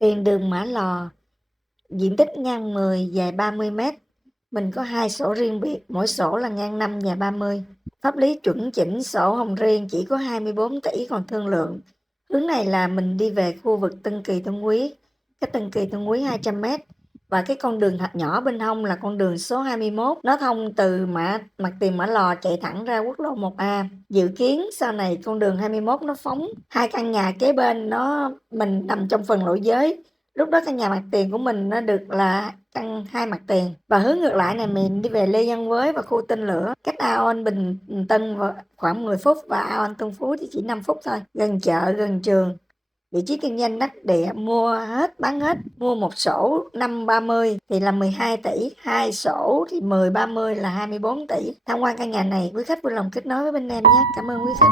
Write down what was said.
Tiền đường Mã Lò, diện tích ngang 10, dài 30 mét. Mình có 2 sổ riêng biệt, mỗi sổ là ngang 5 và 30. Pháp lý chuẩn chỉnh, sổ hồng riêng chỉ có 24 tỷ còn thương lượng. Hướng này là mình đi về khu vực Tân Kỳ Tân Quý, cách Tân Kỳ Tân Quý 200 mét. Và cái con đường thật nhỏ bên hông là con đường số 21, nó thông từ mặt tiền Mã Lò chạy thẳng ra quốc lộ 1A. Dự kiến sau này con đường 21 nó phóng hai căn nhà kế bên, mình nằm trong phần lộ giới. Lúc đó căn nhà mặt tiền của mình nó được là căn hai mặt tiền, và hướng ngược lại này mình đi về Lê Văn Quế và khu Tên Lửa, cách AEON Bình Tân khoảng 10 phút và AEON Tân Phú thì chỉ 5 phút thôi, gần chợ gần trường. Vị trí kinh doanh đắc địa, mua hết bán hết. Mua một sổ 5-30 thì là 12 tỷ, hai sổ thì 10-30 là 24 tỷ. Tham quan căn nhà này quý khách vui lòng kết nối với bên em nhé. Cảm ơn quý khách.